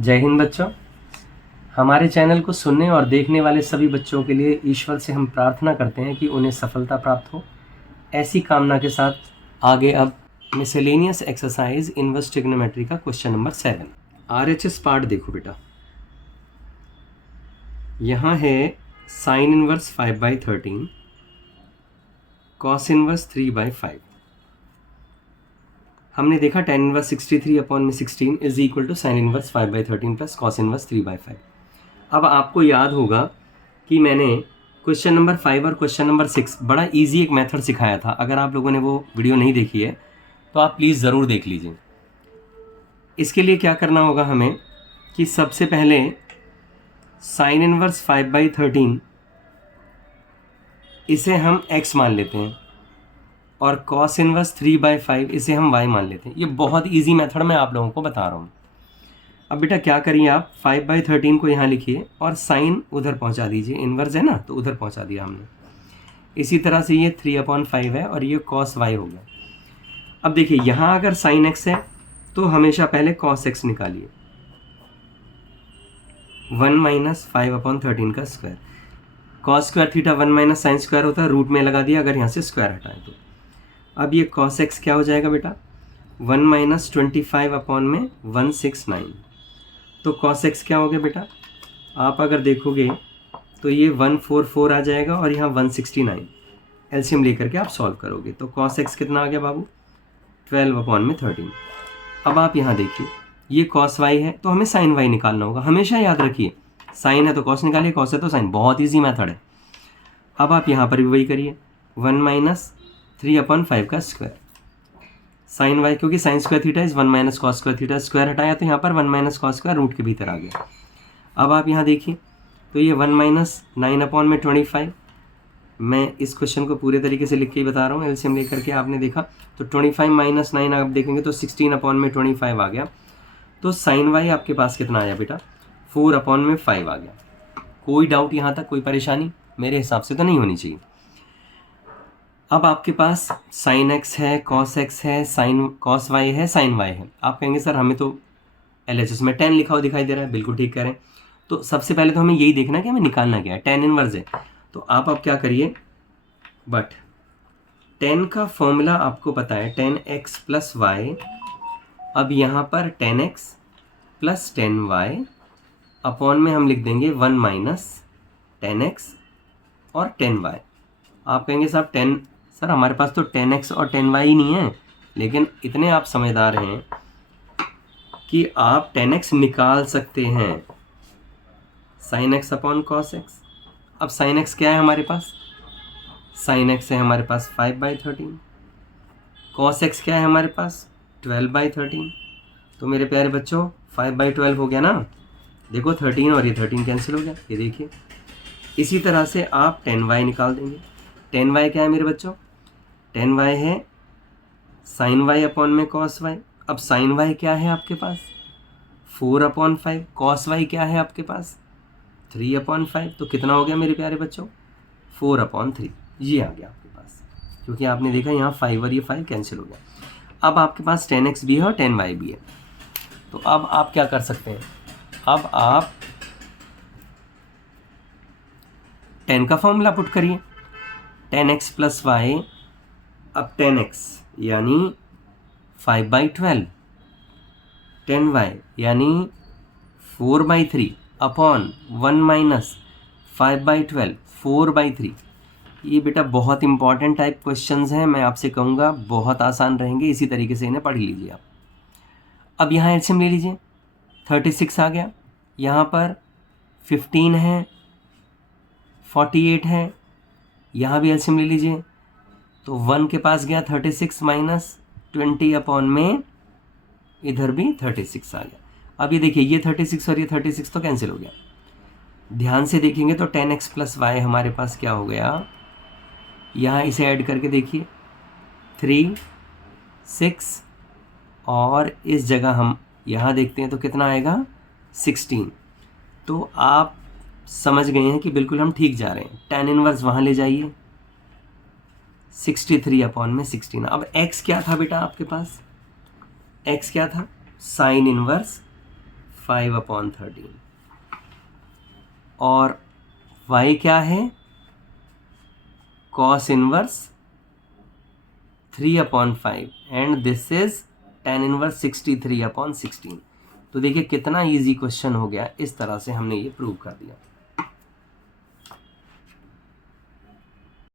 जय हिंद बच्चों। हमारे चैनल को सुनने और देखने वाले सभी बच्चों के लिए ईश्वर से हम प्रार्थना करते हैं कि उन्हें सफलता प्राप्त हो। ऐसी कामना के साथ आगे अब मिसलेनियस एक्सरसाइज इनवर्स ट्रिग्नोमेट्री का क्वेश्चन नंबर 7 RHS पार्ट देखो बेटा। यहाँ है साइन इनवर्स 5/13 कॉस इनवर्स 3/5। हमने देखा tan inverse 63/16 is equal to sine inverse 5/13 plus cos inverse 3/5। अब आपको याद होगा कि मैंने क्वेश्चन नंबर 5 और क्वेश्चन नंबर 6 बड़ा इजी एक मेथड सिखाया था। अगर आप लोगों ने वो वीडियो नहीं देखी है तो आप प्लीज़ ज़रूर देख लीजिए। इसके लिए क्या करना होगा हमें कि सबसे पहले साइन इनवर्स 5/13 इसे हम x मान लेते हैं और कॉस इनवर्स 3/5 इसे हम y मान लेते हैं। ये बहुत इजी मेथड मैं आप लोगों को बता रहा हूँ। अब बेटा क्या करिए, आप 5/13 को यहाँ लिखिए और साइन उधर पहुँचा दीजिए। इनवर्स है ना, तो उधर पहुँचा दिया हमने। इसी तरह से ये 3/5 है और ये कॉस y हो गया। अब देखिए यहाँ अगर साइन x है तो हमेशा पहले कॉस x निकालिए। 1 - 5/13 का square. Cos square theta 1 - sine square होता है, रूट में लगा दिया अगर यहाँ से स्क्वायर हटाएं तो। अब ये कॉस x क्या हो जाएगा बेटा, 1 - 25/169। तो कॉस x क्या हो गया बेटा, आप अगर देखोगे तो ये 144 आ जाएगा और यहाँ 169। एलसीएम लेकर के आप सॉल्व करोगे तो कॉस x कितना आ गया बाबू, 12/13। अब आप यहाँ देखिए ये कॉस y है तो हमें साइन y निकालना होगा। हमेशा याद रखिए साइन है तो कॉस निकालिए, कॉस है तो साइन। बहुत ईजी मेथड है। अब आप यहाँ पर भी वही करिए, 1 - 3/5 का स्क्वायर साइन y, क्योंकि sine square theta is 1 - cos square theta. Square हटाया तो यहाँ पर 1 - कॉस स्क्वायर रूट के भीतर आ गया। अब आप यहाँ देखिए तो ये 1 - 9/25। मैं इस क्वेश्चन को पूरे तरीके से लिख के ही बता रहा हूँ। एलसीएम लेकर के आपने देखा तो 25 - 9 आप देखेंगे तो 16/25 आ गया। तो साइन y आपके पास कितना आया बेटा, 4/5 आ गया। कोई डाउट यहाँ तक, कोई परेशानी मेरे हिसाब से तो नहीं होनी चाहिए। अब आपके पास साइन x है, कॉस x है, साइन कॉस y है, साइन y है। आप कहेंगे सर हमें तो LHS में 10 लिखा हुआ दिखाई दे रहा है। बिल्कुल ठीक करें। तो सबसे पहले तो हमें यही देखना है कि हमें निकालना क्या है। tan इनवर्स है तो आप अब क्या करिए, बट tan का फॉर्मूला आपको पता है, tan x प्लस y। अब यहाँ पर tan x plus tan y upon में हम लिख देंगे 1 - tan x और tan y। आप कहेंगे साहब सर हमारे पास तो tan x और tan y ही नहीं है। लेकिन इतने आप समझदार हैं कि आप tan x निकाल सकते हैं, sin x upon cos x। अब sin x क्या है हमारे पास, sin x है हमारे पास 5/13। cos x क्या है हमारे पास 12/13। तो मेरे प्यारे बच्चों 5/12 हो गया ना। देखो 13 और ये 13 कैंसिल हो गया, ये देखिए। इसी तरह से आप tan y निकाल देंगे। tan y क्या है मेरे बच्चों, tan y है sin y अपॉन में cos y। अब sin y क्या है आपके पास 4/5। cos y क्या है आपके पास 3/5। तो कितना हो गया मेरे प्यारे बच्चों, 4/3। ये आ गया आपके पास, क्योंकि आपने देखा यहाँ 5 और ये 5 कैंसिल हो गया। अब आपके पास tan x भी है और tan y भी है। तो अब आप क्या कर सकते हैं, अब आप tan का फॉर्मूला पुट करिए, tan x प्लस y। अब tan x यानी 5/12, tan y यानी 4/3 अपॉन 1 - 5/12 4/3। ये बेटा बहुत इंपॉर्टेंट टाइप क्वेश्चंस हैं। मैं आपसे कहूँगा बहुत आसान रहेंगे, इसी तरीके से इन्हें पढ़ लीजिए आप। अब यहाँ एलसीएम ले लीजिए, 36 आ गया। यहाँ पर 15 है, 48 है। यहाँ भी एलसीएम ले लीजिए तो 1 के पास गया 36 माइनस 20 अपॉन में इधर भी 36 आ गया। अब ये देखिए ये 36 और ये 36 तो कैंसिल हो गया। ध्यान से देखेंगे तो tan x प्लस y हमारे पास क्या हो गया, यहाँ इसे ऐड करके देखिए 3 6 और इस जगह हम यहाँ देखते हैं तो कितना आएगा 16। तो आप समझ गए हैं कि बिल्कुल हम ठीक जा रहे हैं। tan इनवर्स वहाँ ले जाइए 63/16। अब x क्या था बेटा आपके पास, x क्या था साइन इनवर्स 5/13 और y क्या है, cos inverse 3/5 and this is tan inverse 63/16। तो देखिए कितना इजी क्वेश्चन हो गया, इस तरह से हमने ये प्रूव कर दिया।